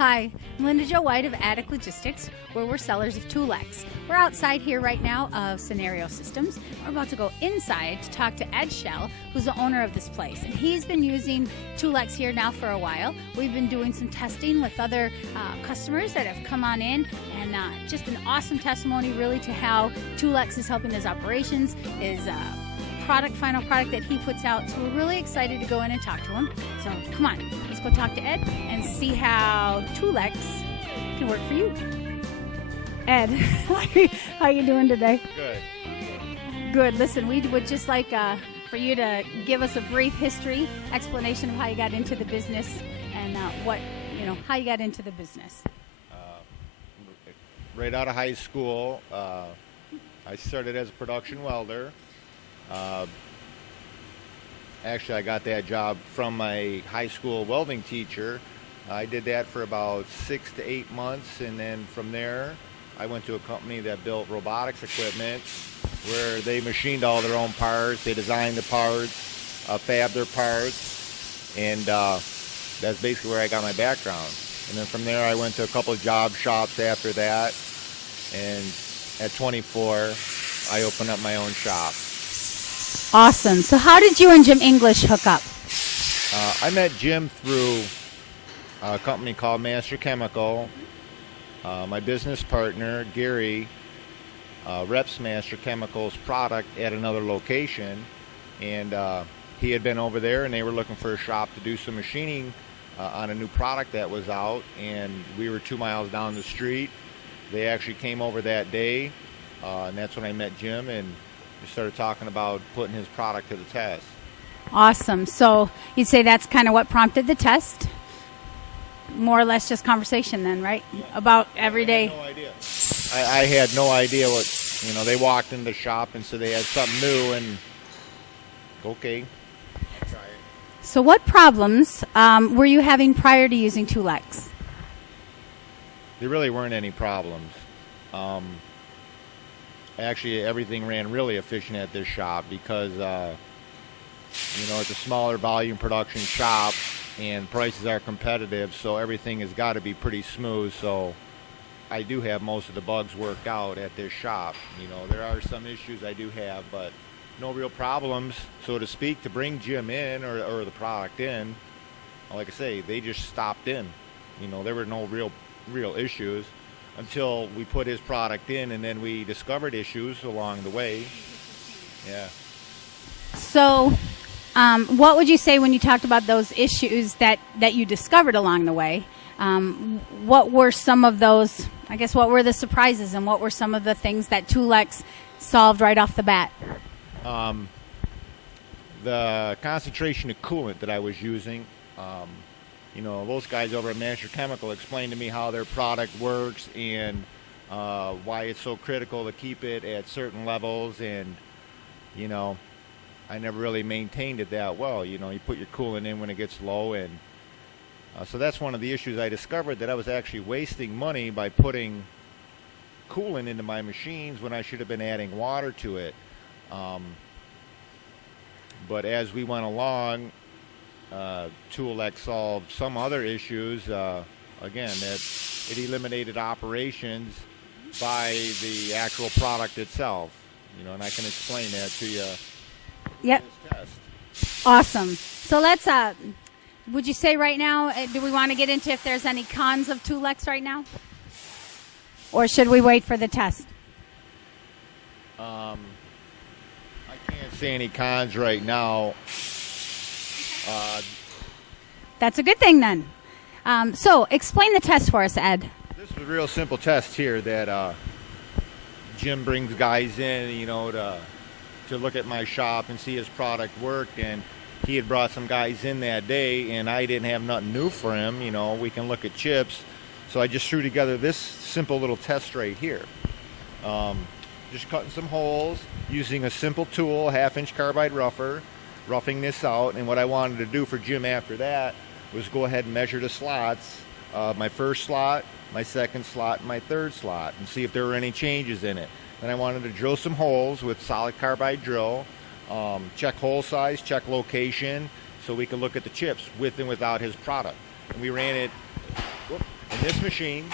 Hi, I'm Linda Jo White of Attic Logistics, where we're sellers of Tulex. We're outside here right now of Scenario Systems. We're about to go inside to talk to Ed Shell, who's the owner of this place. And he's been using Tulex here now for a while. We've been doing some testing with other customers that have come on in, and just an awesome testimony really to how Tulex is helping his operations, his final product that he puts out. So we're really excited to go in and talk to him. So come on, let's go talk to Ed and see how Tulex can work for you. Ed, how are you doing today? Good. Good. Listen, we would just like for you to give us a brief history, explanation of how you got into the business and how you got into the business. Right out of high school, I started as a production welder. Actually, I got that job from my high school welding teacher. I did that for about 6 to 8 months, and then from there, I went to a company that built robotics equipment where they machined all their own parts. They designed the parts, fabbed their parts, and that's basically where I got my background. And then from there, I went to a couple of job shops after that, and at 24, I opened up my own shop. Awesome. So how did you and Jim English hook up? I met Jim through a company called Master Chemical. My business partner, Gary, reps Master Chemical's product at another location, and he had been over there, and they were looking for a shop to do some machining on a new product that was out, and we were 2 miles down the street. They actually came over that day, and that's when I met Jim, and we started talking about putting his product to the test. Awesome. So you'd say that's kind of what prompted the test? More or less just conversation then, right? Yeah. About every day. I had no idea. I had no idea what, they walked in the shop and said they had something new, and okay, I'll try it. So what problems were you having prior to using Tulex? There really weren't any problems. Actually, everything ran really efficient at this shop because, it's a smaller volume production shop and prices are competitive, so everything has got to be pretty smooth. So I do have most of the bugs worked out at this shop. There are some issues I do have, but no real problems, so to speak, to bring Jim in or the product in. Like I say, they just stopped in. There were no real issues until we put his product in, and then we discovered issues along the way. Yeah. So what would you say when you talked about those issues that you discovered along the way? What were some of those, I guess, what were the surprises, and what were some of the things that Tulex solved right off the bat? The concentration of coolant that I was using, those guys over at Master Chemical explained to me how their product works and why it's so critical to keep it at certain levels, and I never really maintained it that well. You put your coolant in when it gets low, and so that's one of the issues I discovered, that I was actually wasting money by putting coolant into my machines when I should have been adding water to it. But as we went along, Tulex solved some other issues. Again, that it eliminated operations by the actual product itself. And I can explain that to you. Yep. In this test. Awesome. So let's. Would you say right now? Do we want to get into if there's any cons of Tulex right now, or should we wait for the test? I can't say any cons right now. That's a good thing then. So explain the test for us, Ed. This is a real simple test here that Jim brings guys in, to look at my shop and see his product work. And he had brought some guys in that day, and I didn't have nothing new for him. We can look at chips. So I just threw together this simple little test right here. Just cutting some holes using a simple tool, 1/2-inch carbide rougher, roughing this out. And what I wanted to do for Jim after that was go ahead and measure the slots, my first slot, my second slot, and my third slot, and see if there were any changes in it. Then I wanted to drill some holes with solid carbide drill, check hole size, check location, so we could look at the chips with and without his product. And we ran it, this machine,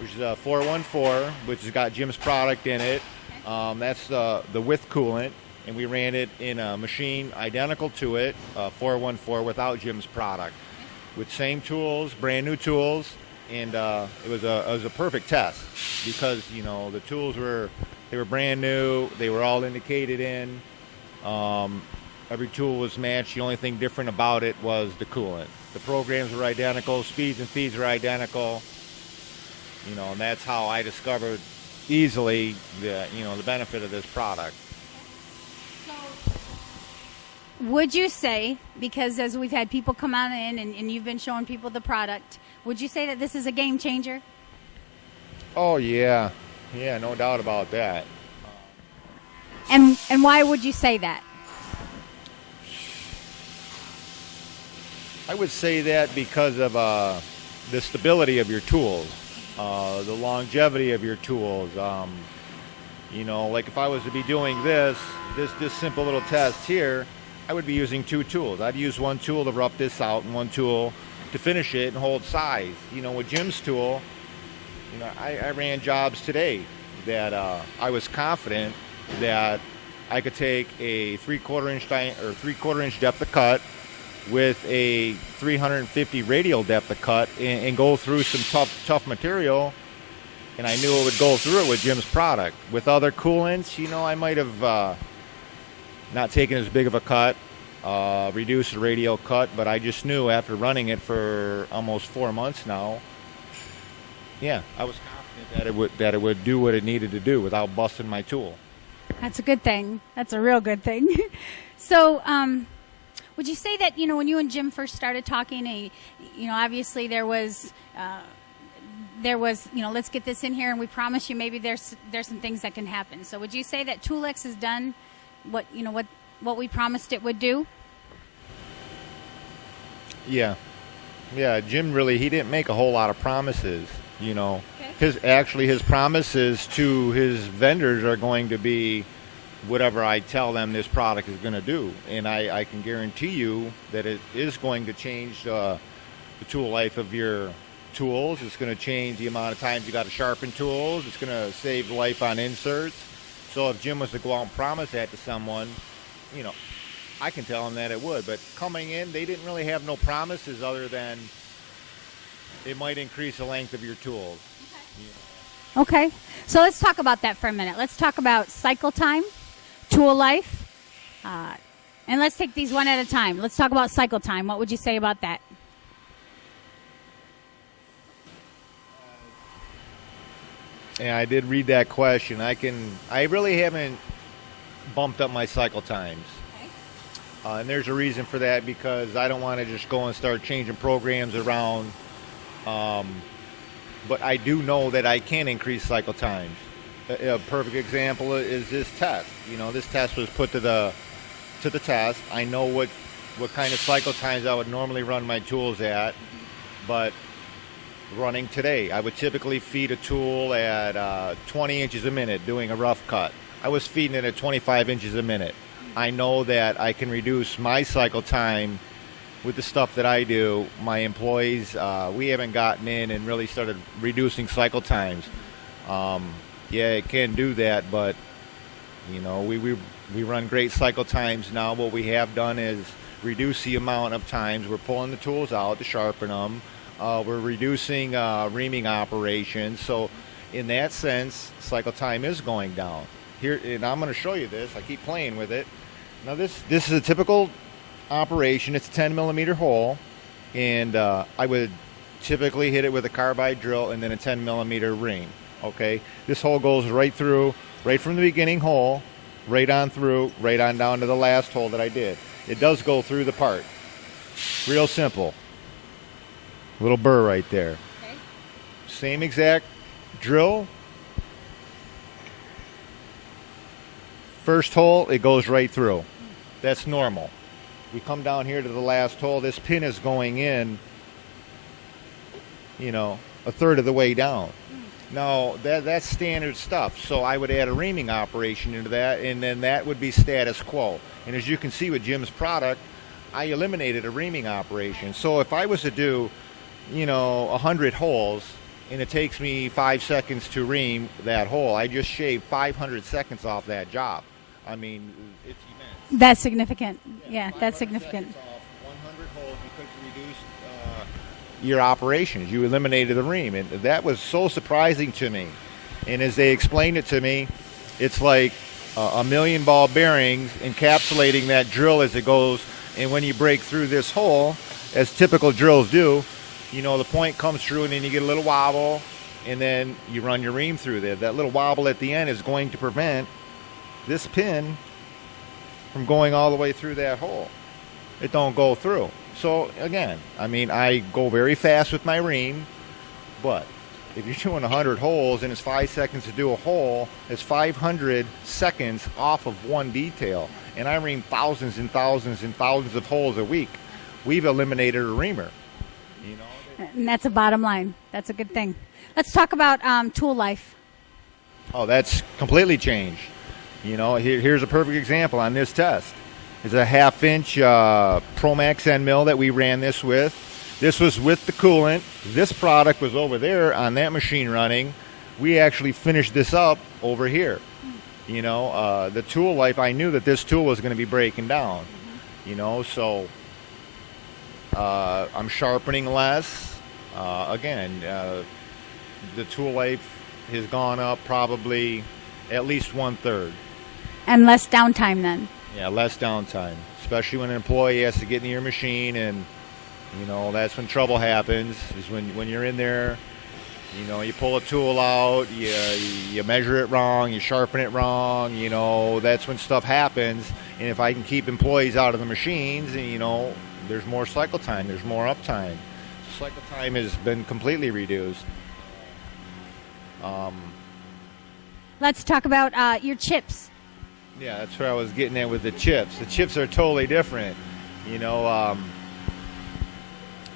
which is a 414, which has got Jim's product in it. That's the with coolant, and we ran it in a machine identical to it, 414 without Jim's product, with same tools, brand new tools, and it was a perfect test because the tools were brand new, they were all indicated in. Every tool was matched. The only thing different about it was the coolant. The programs were identical, speeds and feeds were identical. And that's how I discovered easily the benefit of this product. So, would you say, because as we've had people come on in and you've been showing people the product, would you say that this is a game changer? Oh yeah, no doubt about that. And why would you say that? I would say that because of the stability of your tools, the longevity of your tools. Like if I was to be doing this simple little test here, I would be using two tools. I'd use one tool to rough this out and one tool to finish it and hold size. With Jim's tool, I ran jobs today that I was confident that I could take a 3/4 inch depth of cut with a 350 radial depth of cut and go through some tough material, and I knew it would go through it with Jim's product. With other coolants, I might have not taken as big of a cut, reduced the radial cut, but I just knew after running it for almost 4 months now, I was confident that it would do what it needed to do without busting my tool. That's a good thing. That's a real good thing. So, would you say that, when you and Jim first started talking, obviously there was, let's get this in here and we promise you maybe there's some things that can happen. So would you say that Toolex has done what we promised it would do? Yeah. Jim he didn't make a whole lot of promises, Okay. His promises to his vendors are going to be whatever I tell them this product is going to do. And I can guarantee you that it is going to change the tool life of your tools. It's going to change the amount of times you got to sharpen tools. It's going to save life on inserts. So if Jim was to go out and promise that to someone, I can tell him that it would. But coming in, they didn't really have no promises other than it might increase the length of your tools. Okay. So let's talk about that for a minute. Let's talk about cycle time, tool life, and let's take these one at a time. Let's talk about cycle time. What would you say about that? Yeah, I did read that question. I really haven't bumped up my cycle times. Okay. And there's a reason for that, because I don't want to just go and start changing programs around. But I do know that I can increase cycle times. A perfect example is this test. This test was put to the test. I know what kind of cycle times I would normally run my tools at, but running today, I would typically feed a tool at 20 inches a minute doing a rough cut. I was feeding it at 25 inches a minute. I know that I can reduce my cycle time with the stuff that I do. My employees, we haven't gotten in and really started reducing cycle times. It can do that, but we run great cycle times now. What we have done is reduce the amount of times we're pulling the tools out to sharpen them. We're reducing reaming operations. So in that sense, cycle time is going down. Here, and I'm going to show you this. I keep playing with it. Now this is a typical operation. It's a 10 millimeter hole, and I would typically hit it with a carbide drill and then a 10 millimeter ream. Okay, this hole goes right through, right from the beginning hole, right on through, right on down to the last hole that I did. It does go through the part. Real simple. Little burr right there. Okay. Same exact drill. First hole, it goes right through. That's normal. We come down here to the last hole. This pin is going in, a third of the way down. Now, that's standard stuff. So I would add a reaming operation into that, and then that would be status quo. And as you can see with Jim's product, I eliminated a reaming operation. So if I was to do, 100 holes, and it takes me 5 seconds to ream that hole. I just shaved 500 seconds off that job. I mean, it's immense. That's significant. Yeah, that's significant. Off 100 holes because you reduced your operations. You eliminated the ream, and that was so surprising to me. And as they explained it to me, it's like a million ball bearings encapsulating that drill as it goes. And when you break through this hole, as typical drills do, the point comes through and then you get a little wobble and then you run your ream through there. That little wobble at the end is going to prevent this pin from going all the way through that hole. It don't go through. So again, I go very fast with my ream, but if you're doing 100 holes and it's 5 seconds to do a hole, it's 500 seconds off of one detail. And I ream thousands and thousands and thousands of holes a week. We've eliminated a reamer. And that's a bottom line. That's a good thing. Let's talk about tool life. Oh, that's completely changed. Here's a perfect example on this test. It's a 1/2-inch Promax end mill that we ran this with. This was with the coolant. This product was over there on that machine running. We actually finished this up over here. The tool life, I knew that this tool was going to be breaking down. So I'm sharpening less. The tool life has gone up probably at least 1/3. And less downtime then. Yeah, less downtime, especially when an employee has to get in your machine, and that's when trouble happens. Is when you're in there, you pull a tool out, you measure it wrong, you sharpen it wrong. That's when stuff happens. And if I can keep employees out of the machines, there's more cycle time, there's more uptime. So cycle time has been completely reduced. Let's talk about your chips. Yeah, that's what I was getting at with the chips. The chips are totally different.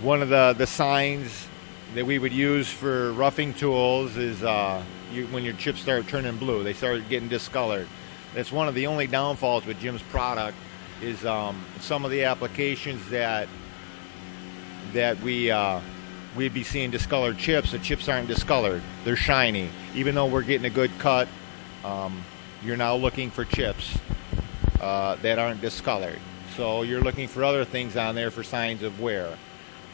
One of the signs that we would use for roughing tools is when your chips start turning blue, they start getting discolored. That's one of the only downfalls with Jim's product is some of the applications that we'd be seeing discolored chips. The chips aren't discolored; they're shiny. Even though we're getting a good cut, you're now looking for chips that aren't discolored. So you're looking for other things on there for signs of wear.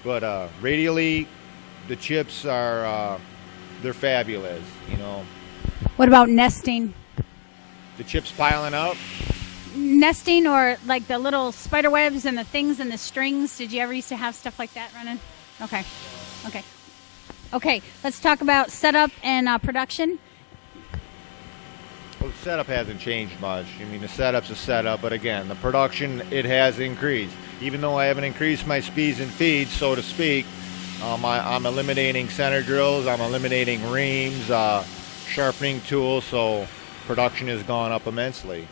But radially, the chips they're fabulous. What about nesting? The chips piling up. Nesting, or like the little spider webs and the things and the strings. Did you ever used to have stuff like that running? Okay. Let's talk about setup and production. Well, the setup hasn't changed much. The setup's a setup, but again, the production, it has increased. Even though I haven't increased my speeds and feeds, so to speak, I'm eliminating center drills, I'm eliminating reams, sharpening tools, so production has gone up immensely.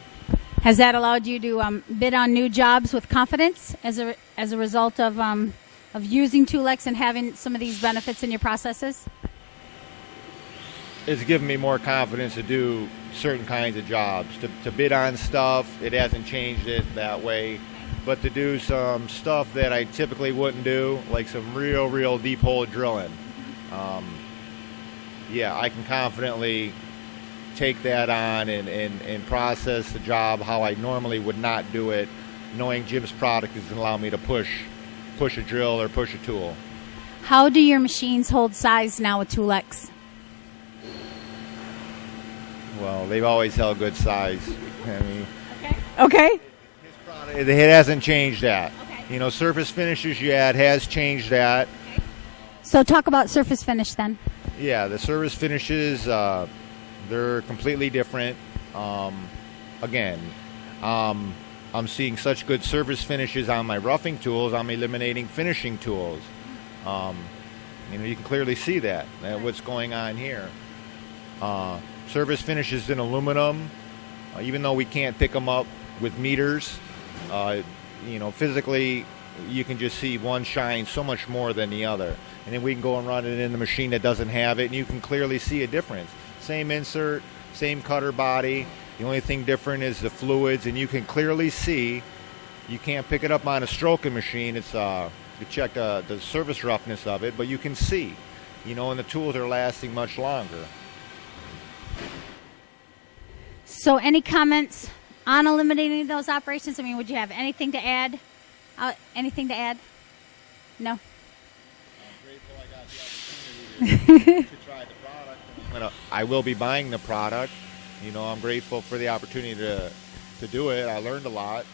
Has that allowed you to bid on new jobs with confidence as a result of using Tulex and having some of these benefits in your processes? It's given me more confidence to do certain kinds of jobs. To bid on stuff, it hasn't changed it that way. But to do some stuff that I typically wouldn't do, like some real deep hole drilling, I can confidently take that on and process the job how I normally would not do it, knowing Jim's product is going to allow me to push a drill or push a tool. How do your machines hold size now with Tulex? Well, they've always held good size. Okay. His product, it hasn't changed that. Okay. Surface finishes you add has changed that. Okay. So talk about surface finish then. Yeah, the surface finishes, they're completely different. I'm seeing such good surface finishes on my roughing tools, I'm eliminating finishing tools. You can clearly see that, what's going on here. Surface finishes in aluminum, even though we can't pick them up with meters, physically you can just see one shine so much more than the other. And then we can go and run it in the machine that doesn't have it, and you can clearly see a difference. Same insert, same cutter body. The only thing different is the fluids, and you can clearly see. You can't pick it up on a stroking machine. It's to check the surface roughness of it, but you can see, you know, and the tools are lasting much longer. So any comments on eliminating those operations? I mean, would you have anything to add? Anything to add? No? I'm grateful I got the opportunity to try the product. I will be buying the product. You know, I'm grateful for the opportunity to do it. I learned a lot.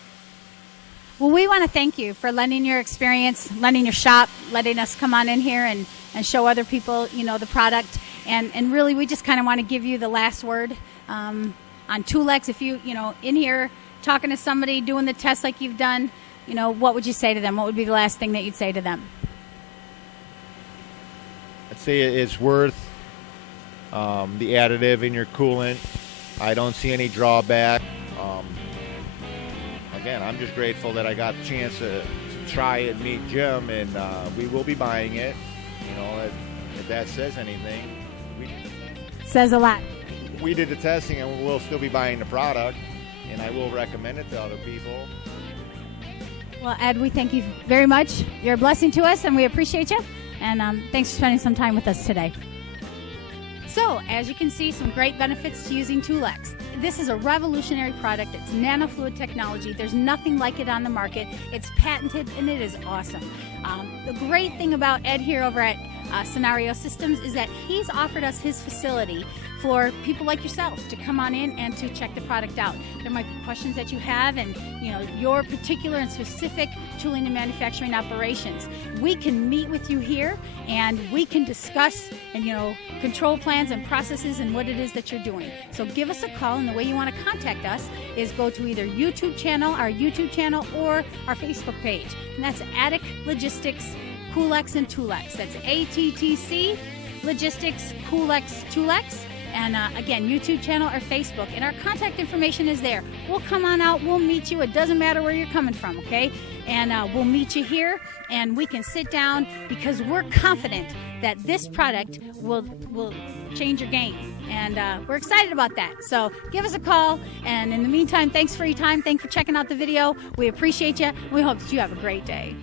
Well, we want to thank you for lending your experience, lending your shop, letting us come on in here and show other people, you know, the product. And really, we just kind of want to give you the last word on Toolex. If you know, in here talking to somebody, doing the test like you've done, you know, what would you say to them? What would be the last thing that you'd say to them? I'd say it's worth the additive in your coolant. I don't see any drawback. Again, I'm just grateful that I got the chance to try it, meet Jim, and we will be buying it. You know, if that says anything. Says a lot. We did the testing, and we'll still be buying the product, and I will recommend it to other people. Well, Ed, we thank you very much. You're a blessing to us, and we appreciate you. And thanks for spending some time with us today. So, as you can see, some great benefits to using Toolex. This is a revolutionary product. It's nanofluid technology. There's nothing like it on the market. It's patented, and it is awesome. The great thing about Ed here over at Scenario Systems is that he's offered us his facility for people like yourselves to come on in and to check the product out. There might be questions that you have and, you know, your particular and specific tooling and manufacturing operations. We can meet with you here and we can discuss and, you know, control plans and processes and what it is that you're doing. So give us a call, and the way you want to contact us is go to either our YouTube channel or our Facebook page. And that's Attic Logistics, Coolex, and Toolex. That's ATTC Logistics, Coolex, Toolex. And again, YouTube channel or Facebook. And our contact information is there. We'll come on out. We'll meet you. It doesn't matter where you're coming from, okay? And we'll meet you here, and we can sit down because we're confident that this product will change your game. And we're excited about that. So give us a call. And in the meantime, thanks for your time. Thanks for checking out the video. We appreciate you. We hope that you have a great day.